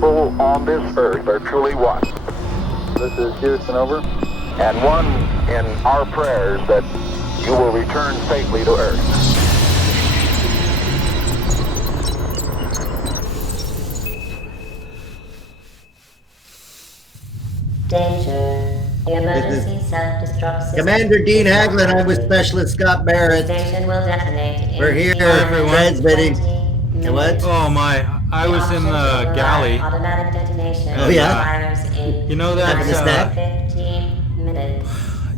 people on this earth are truly one. This is Houston, over. And one in our prayers that you will return safely to earth. Danger. The emergency self-destruct system. Commander Dean Haglin, I'm with Specialist Scott Barrett. Station will detonate. We're here transmitting. And what? Oh my, I was in the galley. Automatic detonation. Oh, yeah? You know that, Having a snack? 15 minutes.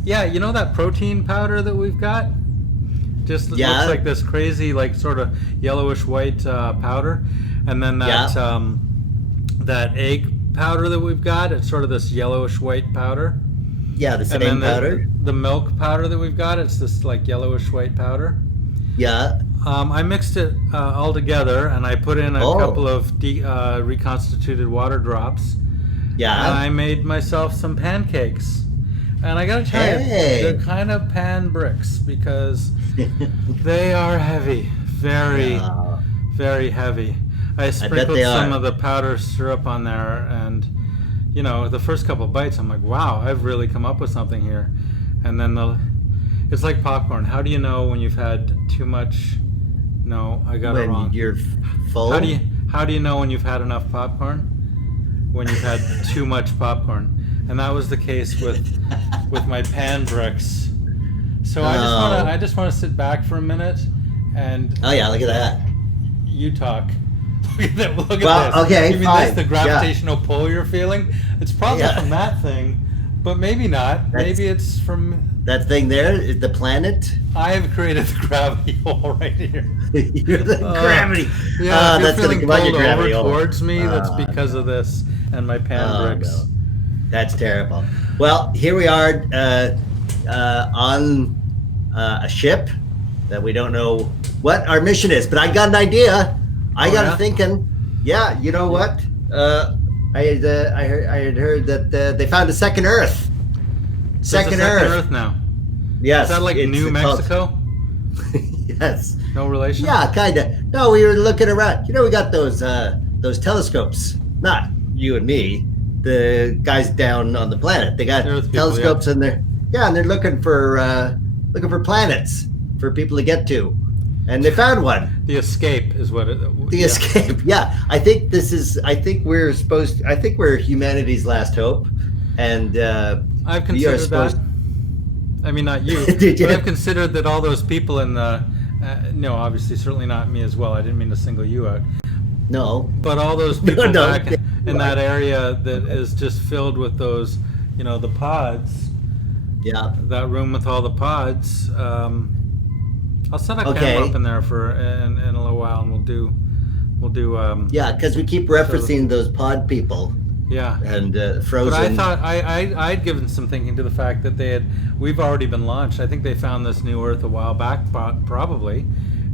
Yeah, you know that protein powder that we've got? Just looks like this crazy, like sort of yellowish white powder. And then that that egg powder that we've got, it's sort of this yellowish white powder. Yeah, the same powder. The milk powder that we've got, it's this like yellowish white powder. Yeah. I mixed it all together, and I put in a couple of reconstituted water drops. Yeah. And I made myself some pancakes. And I gotta tell you, they're kind of pan bricks because they are heavy, very, very heavy. I sprinkled some of the powder syrup on there, and you know, the first couple bites, I'm like, wow, I've really come up with something here. And then it's like popcorn. How do you know when you've had too much? No, I got it wrong. When you're full? How do you know when you've had enough popcorn? When you've had too much popcorn. And that was the case with my pan bricks. So I just want to sit back for a minute and look at that. You talk. Look at that. Look at this. Okay, you mean fine. this, the gravitational pull you're feeling? It's probably from that thing, but maybe not. Maybe it's from that thing there. Is the planet? I have created the gravity hole right here. You're the gravity. Yeah, that's feeling going to come on your pulled gravity over hole. towards me. That's because of this and my pan bricks. No. That's terrible. Well, here we are on a ship that we don't know what our mission is, but I got an idea. I got thinking. Yeah, you know what? I had heard that they found a second Earth. Second Earth now. Yes. Is that like New Mexico? Yes. No relation? Yeah, kind of. No, we were looking around. You know, we got those telescopes. Not you and me. The guys down on the planet. They got telescopes in there. Yeah, and they're looking for planets for people to get to. And they found one. The escape is what it. Escape. Yeah, I think we're humanity's last hope, and I've considered that. I mean, not you. Did you? But I've considered that all those people in the. No, obviously, certainly not me as well. I didn't mean to single you out. No. But all those people back in that area that is just filled with those, you know, the pods. Yeah. That room with all the pods. I'll set a camera up in there in a little while, and we'll do. Yeah, because we keep referencing those pod people. Yeah. And frozen. But I thought I'd given some thinking to the fact that we've already been launched. I think they found this new Earth a while back, probably,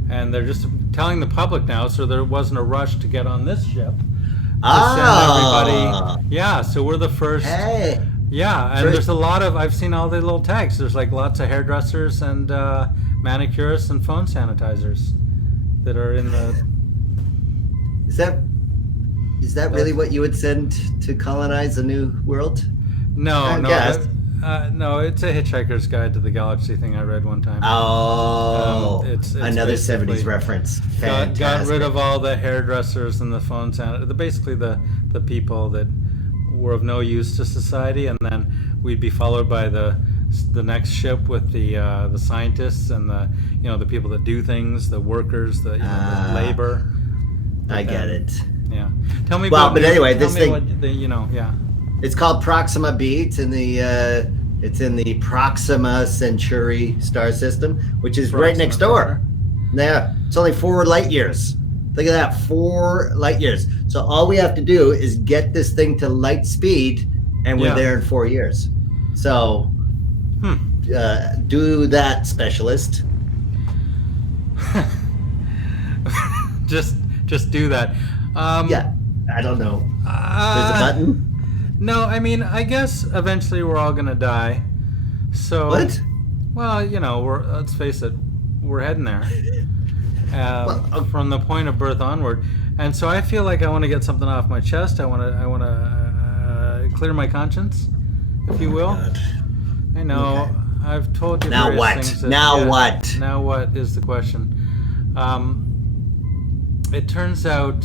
and they're just telling the public now, so there wasn't a rush to get on this ship. Send everybody. Yeah, so we're the first. Hey. Yeah, and there's a lot of. I've seen all the little tags. There's like lots of hairdressers and manicurists and phone sanitizers that are in the. Is that really what you would send to colonize a new world? No, no, it's a Hitchhiker's Guide to the Galaxy thing I read one time. Oh, it's another 70s reference. Got rid of all the hairdressers and the phone sanitizers. Basically, the people that were of no use to society, and then we'd be followed by the next ship with the scientists and the people that do things, the workers, the labor. I get it. Yeah. Tell me. Well, but anyway, this thing. Yeah. It's called Proxima B. It's in the Proxima Centauri star system, which is right next door. Yeah, it's only 4 light years. Think of that, 4 light years. So all we have to do is get this thing to light speed, and we're there in 4 years. So do that, specialist. Just do that. Yeah, I don't know. There's a button? No, I mean, I guess eventually we're all gonna die. So what? Well, let's face it, we're heading there. From the point of birth onward, And so I feel like I want to get something off my chest. I want to clear my conscience, if you will. God. I know. Okay. I've told you Now various what? things. Now what? Now what is the question? It turns out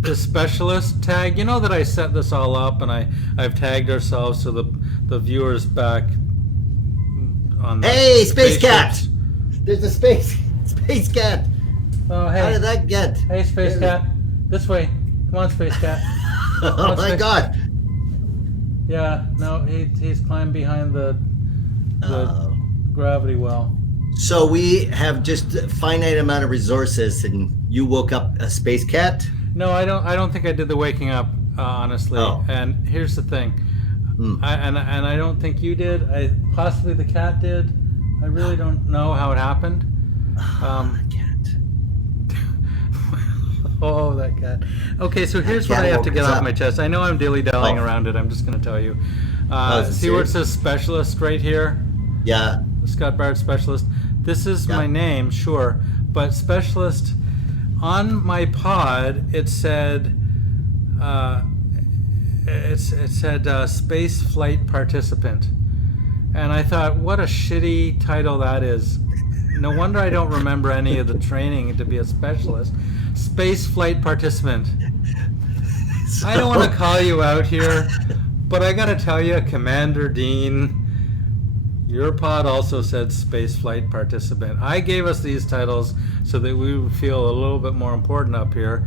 the specialist tag. You know that I set this all up, and I've tagged ourselves so the viewers back on. Hey, Space Cat! spaceships. There's a space cat. Oh, hey. How did that get? Hey, Space Cat. This way. Come on, Space Cat. Oh my God! Yeah, no, he's climbed behind the gravity well. So we have just a finite amount of resources, and you woke up a space cat. No, I don't think I did the waking up, honestly. Oh. And here's the thing, and I don't think you did. Possibly the cat did. I really don't know how it happened. Cat. Oh, that cat. Okay, so here's That what I cat have to woke get us off up. my chest. I know I'm dilly-dallying Oh. around it. I'm just going to tell you. is it See where it serious? says specialist right here? Yeah. Scott Barrett specialist. This is Yeah. my name, sure, but specialist on my pod. It said it said space flight participant, and I thought, what a shitty title that is. No wonder I don't remember any of the training to be a specialist. Space flight participant. I don't want to call you out here, but I got to tell you, Commander Dean. Your pod also said spaceflight participant. I gave us these titles so that we would feel a little bit more important up here,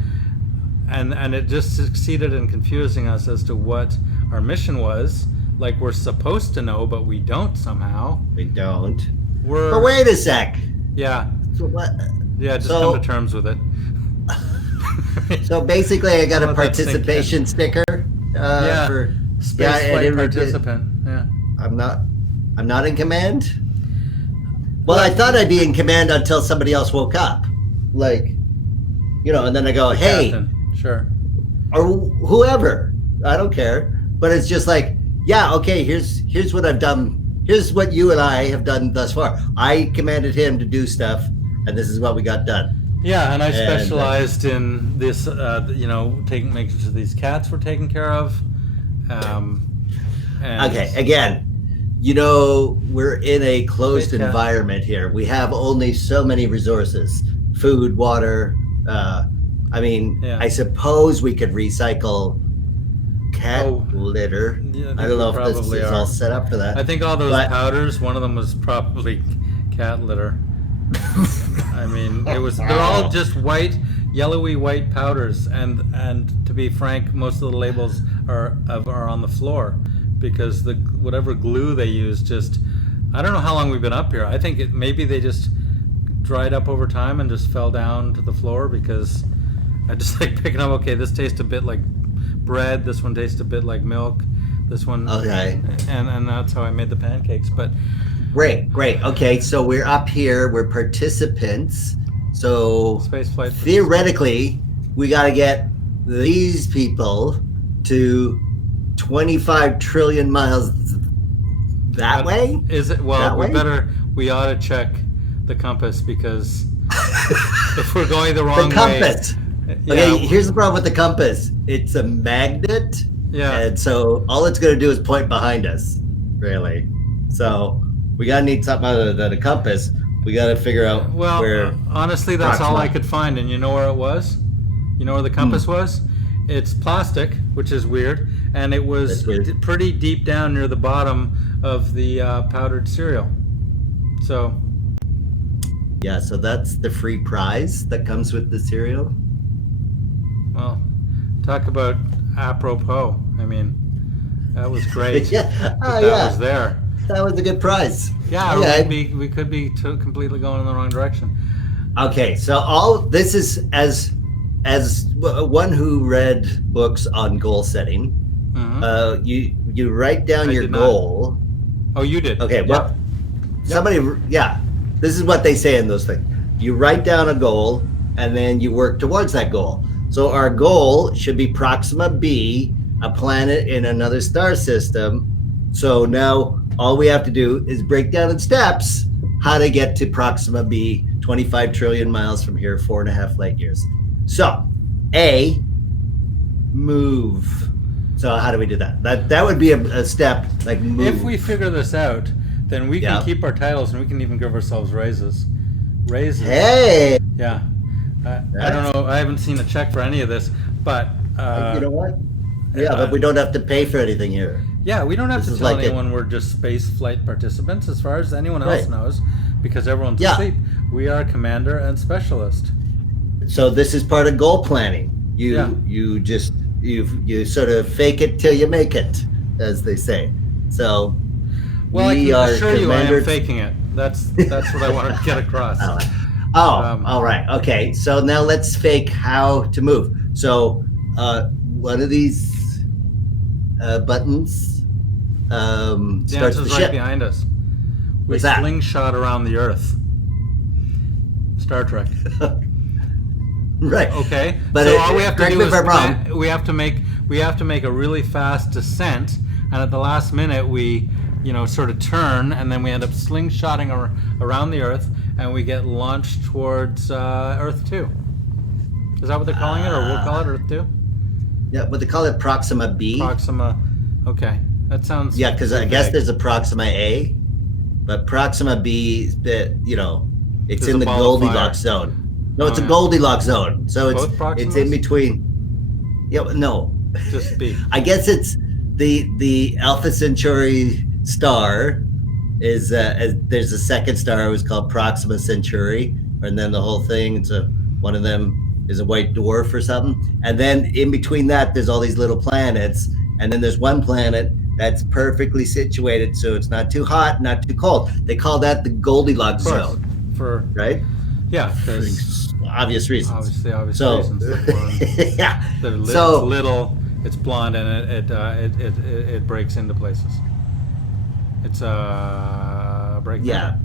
and it just succeeded in confusing us as to what our mission was. Like we're supposed to know, but we don't somehow. We don't. We're But wait a sec. yeah, So what? yeah. Just So- come to terms with it. So basically, I got a Let that sink in. participation sticker. Yeah. For Spaceflight it- participant. Yeah. I'm not in command. Well, I thought I'd be in command until somebody else woke up, like, and then I go, hey, Captain. Sure. or whoever. I don't care. But it's just like, yeah, okay. Here's what I've done. Here's what you and I have done thus far. I commanded him to do stuff, and this is what we got done. Yeah, and I And, specialized in this, making sure these cats were taken care of. And Okay, again, we're in a closed Space cat. environment here. We have only so many resources: food, water. Yeah. I suppose we could recycle cat Oh, litter. yeah, I don't know we if this probably is are. all set up for that. I think all those But- powders, one of them was probably cat litter. I mean, they're all just white, yellowy white powders, and to be frank, most of the labels are on the floor because whatever glue they use just, I don't know how long we've been up here. I think maybe they just dried up over time and just fell down to the floor because I just like picking up, okay, this tastes a bit like bread, this one tastes a bit like milk, this one, Okay. and that's how I made the pancakes. But Great. Okay, so we're up here. We're participants. So spaceflight theoretically, we got to get these people to 25 trillion miles that way. Is it? Well, That way? we ought to check the compass because if we're going the The wrong compass. way, Okay, here's the problem with the compass. It's a magnet. Yeah. And so all it's going to do is point behind us, really. So we got to need something other than a compass. We got to figure out Well, where. honestly, that's all Proxima. I could find, and you know where it was? You know where the compass was? It's plastic, which is weird, and it was That's weird. pretty deep down near the bottom of the powdered cereal. So, Yeah, so that's the free prize that comes with the cereal. well, talk about apropos. I mean, that was great. Yeah. that Oh, that yeah. was there. That was a good prize. Yeah, Okay. we could be completely going in the wrong direction. Okay, so all this is as one who read books on goal setting. Mhm. You write down I your did not. goal. Oh, you did. Okay, Yep. well, somebody, yeah, this is what they say in those things. You write down a goal and then you work towards that goal. So our goal should be Proxima B, a planet in another star system. So now all we have to do is break down in steps how to get to Proxima B 25 trillion miles from here, 4.5 light years. So, A, move. So how do we do that? That would be a step, like move. If we figure this out, then we can keep our titles and we can even give ourselves raises. Hey! Yeah. I don't know. I haven't seen a check for any of this, but... you know what? Yeah, but we don't have to pay for anything here. Yeah, we don't have to tell anyone we're just space flight participants as far as anyone else knows, because everyone's asleep. We are commander and specialist. So this is part of goal planning. You sort of fake it till you make it, as they say. So well, I can assure you I am faking it. That's what I wanted to get across. All right. Okay. So now let's fake how to move. So one of these buttons starts the ship. Right behind us. We slingshot around the Earth. Star Trek. Right. Okay. But so all we have to do is we have to make a really fast descent, and at the last minute we sort of turn, and then we end up slingshotting around the Earth, and we get launched towards Earth 2. Is that what they're calling it, or we'll call it Earth 2? Yeah, but they call it Proxima B. Proxima. Okay, that sounds. Yeah, because I guess there's a Proxima A, but Proxima B, it's in the Goldilocks zone. No, it's a Goldilocks zone. So it's in between. Yeah, no. Just B. I guess it's the Alpha Centauri star is there's a second star was called Proxima Centauri, and then the whole thing. One of them is a white dwarf or something, and then in between that there's all these little planets, and then there's one planet that's perfectly situated, so it's not too hot, not too cold. They call that the Goldilocks zone. Right? Yeah, for obvious reasons. Obviously reasons. Yeah. It's little, it's blonde, and it breaks into places. It's a break. Yeah,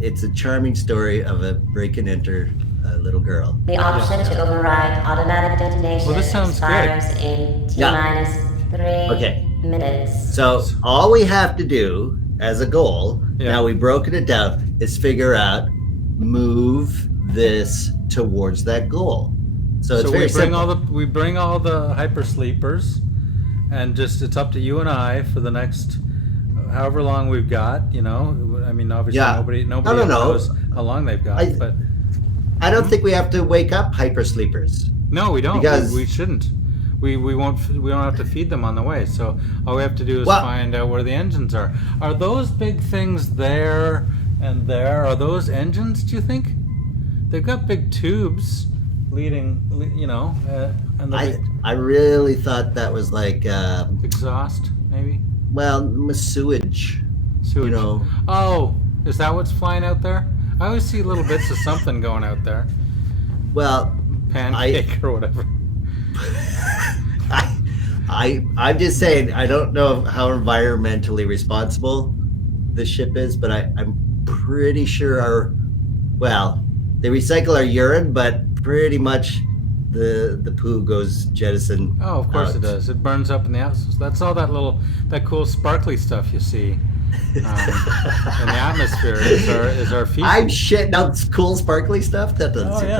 it's a charming story of a break and enter little girl. The option to override automatic detonation expires in T-3 minutes. So all we have to do as a goal, now we've broken it down, is figure out move this towards that goal. So it's very simple. We bring all the hypersleepers, and it's up to you and I for the next however long we've got. I mean, obviously nobody knows how long they've got, but I don't think we have to wake up hypersleepers. No, we don't. Because we shouldn't. We won't. We don't have to feed them on the way. So all we have to do is find out where the engines are. Are those big things there and there? Are those engines? Do you think? They've got big tubes leading. And I really thought that was like exhaust, maybe. Well, sewage. Sewage. Oh, is that what's flying out there? I always see little bits of something going out there. Well, pancake or whatever. I'm just saying, I don't know how environmentally responsible this ship is, but I'm pretty sure they recycle our urine, but pretty much the poo goes jettison. Oh, of course it does. It burns up in the atmosphere. That's all that cool sparkly stuff you see. In the atmosphere is our feces. I'm shitting out cool sparkly stuff. That doesn't seem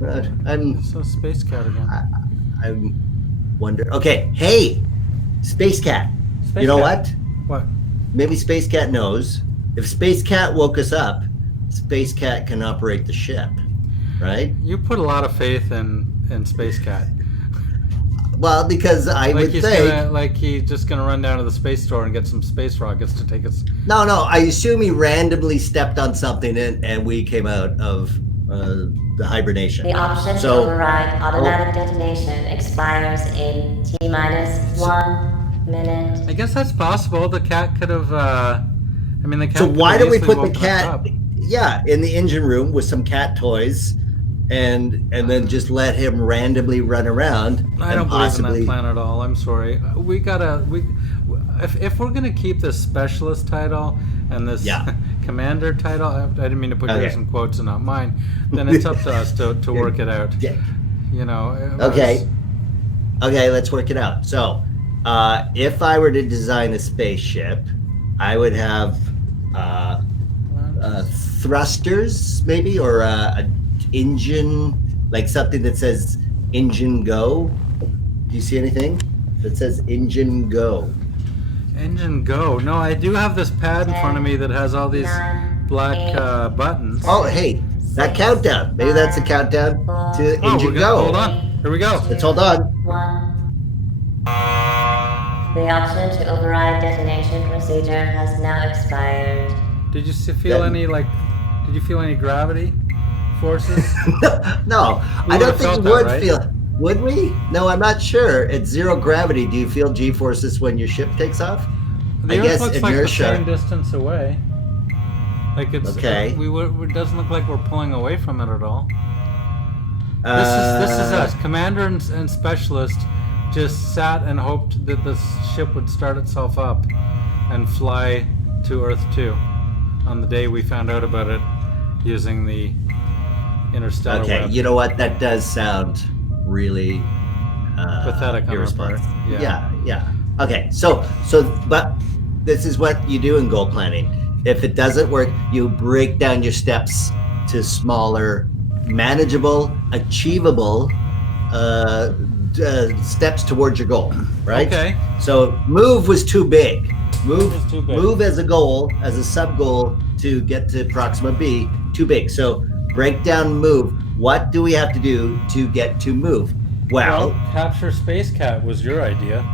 right. I'm so Space Cat again. I'm wondering. Okay, hey, Space Cat. You know what? What? Maybe Space Cat knows. If Space Cat woke us up, Space Cat can operate the ship, right? You put a lot of faith in Space Cat. Well, because I would think he's just gonna run down to the space store and get some space rockets to take us. No. I assume he randomly stepped on something and we came out of the hibernation. The option to override automatic detonation expires in T-1 minute. I guess that's possible. The cat could have. The cat. So why don't we put the cat? Yeah, in the engine room with some cat toys. And then just let him randomly run around. I don't believe in that plan at all. I'm sorry. If we're gonna keep this specialist title and this commander title, I didn't mean to put yours in quotes and not mine. Then it's up to us to work it out. Okay, let's work it out. So, if I were to design a spaceship, I would have thrusters, maybe, or a engine, like something that says engine go. Do you see anything that says engine go? Engine go. No, I do have this pad in front of me that has all these black buttons. Oh, hey, that countdown. Maybe that's a countdown to engine go. Hold on. Here we go. Let's hold on. 1. The option to override detonation procedure has now expired. Did you feel any Did you feel any gravity forces? No, I don't think you would feel. Would we? No, I'm not sure. At zero gravity, do you feel G-forces when your ship takes off? The Earth looks like the same distance away. Like it's okay. It doesn't look like we're pulling away from it at all. This is us. Commander and specialist just sat and hoped that the ship would start itself up and fly to Earth 2 on the day we found out about it using the interstellar web. You know what? That does sound really pathetic on our part. Yeah. Okay, but this is what you do in goal planning. If it doesn't work, you break down your steps to smaller, manageable, achievable steps towards your goal, right? Okay. So move was too big. Move as a goal, as a sub goal to get to Proxima B, too big. So break down move. What do we have to do to get to move? Well, capture Space Cat was your idea.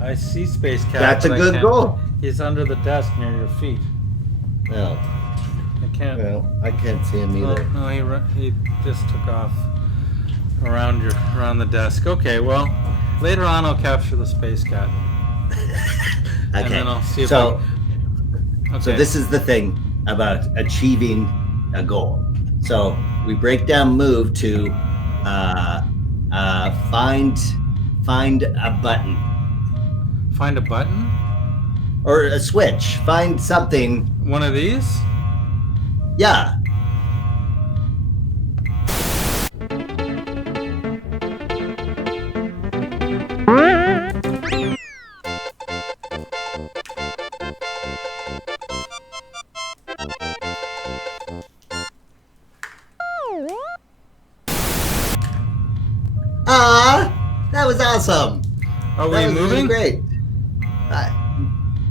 I see Space Cat. That's a good goal. He's under the desk near your feet. Well, I can't see him either. No, he just took off around the desk. Okay, well, later on I'll capture the Space Cat. Okay. And then I'll see if So this is the thing about achieving a goal. So we break down move to find a button. Find a button? Or a switch. Find something. One of these? Yeah. That was awesome. Are we moving? Really great.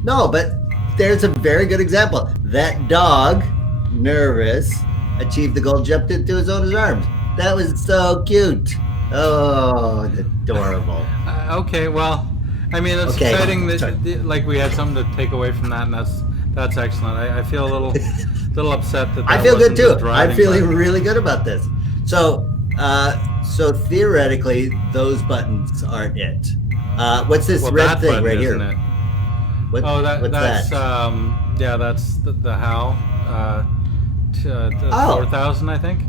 No, but there's a very good example. That dog, nervous, achieved the goal, jumped into his owner's arms. That was so cute. Oh, adorable. Okay, well, I mean, it's exciting that we had something to take away from that, and that's excellent. I feel a little upset that I feel good too. I'm feeling really good about this. So theoretically, those buttons aren't it. What's this red thing right here? It? What's that's that? That's the HAL 4000, I think.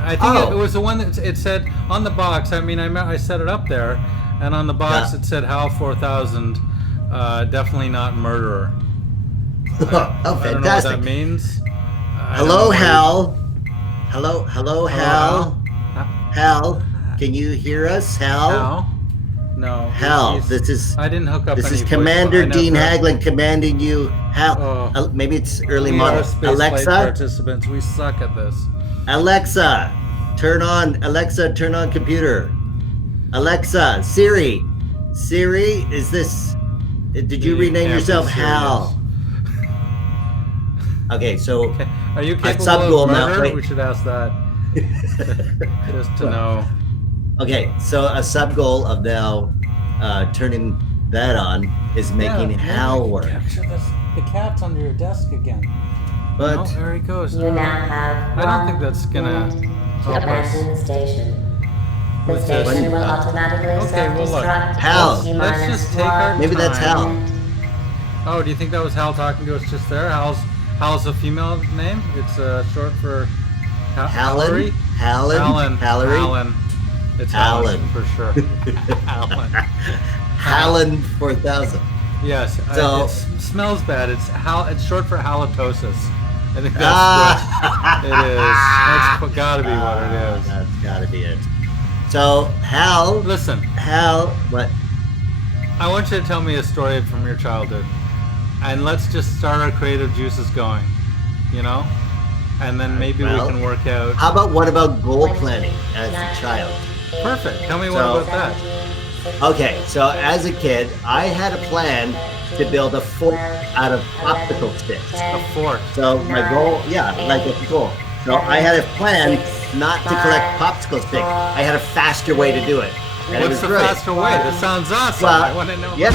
I think it was the one that it said on the box. I mean, I set it up there, and on the box it said HAL 4000, definitely not murderer. Oh, fantastic! I don't know what that means. Hello, Hal. Hello, Hal. Hal, can you hear us, Hal? Hal? No. Hal, this is. I didn't hook up. This is Commander Dean Haglund commanding you, Hal. Maybe it's early model. Alexa, participants, we suck at this. Alexa, turn on computer. Alexa, Siri, is this? Did you rename yourself Hal? Okay, so are you capable of murder? We should ask that. Just to know. Okay, so a sub goal of now turning that on is making Hal work. Capture the cat's under your desk again. But there he goes. You now have I don't think that's gonna help abandon the station. The With station this- will automatically Okay, well, look. self-destruct. Hal, let's just take our maybe that's Hal. Oh, do you think that was Hal talking to us just there? Hal's a female name. It's short for Hallery. Hallery. It's Alan for sure. Alan. Hallen 4000. Yes. So it smells bad. It's short for halitosis. I think that's what it is. That's gotta be what it is. That's gotta be it. So Hal. Listen. Hal, what? I want you to tell me a story from your childhood, and let's just start our creative juices going. you know? And then maybe we can work out. What about goal planning as a child? Perfect. Tell me what about that. Okay, so as a kid, I had a plan to build a fort out of popsicle sticks. A fort. So my goal, like a goal. So I had a plan not to collect popsicle sticks. I had a faster way to do it. And What's the faster way? That sounds awesome. Well, I want to know. Yep.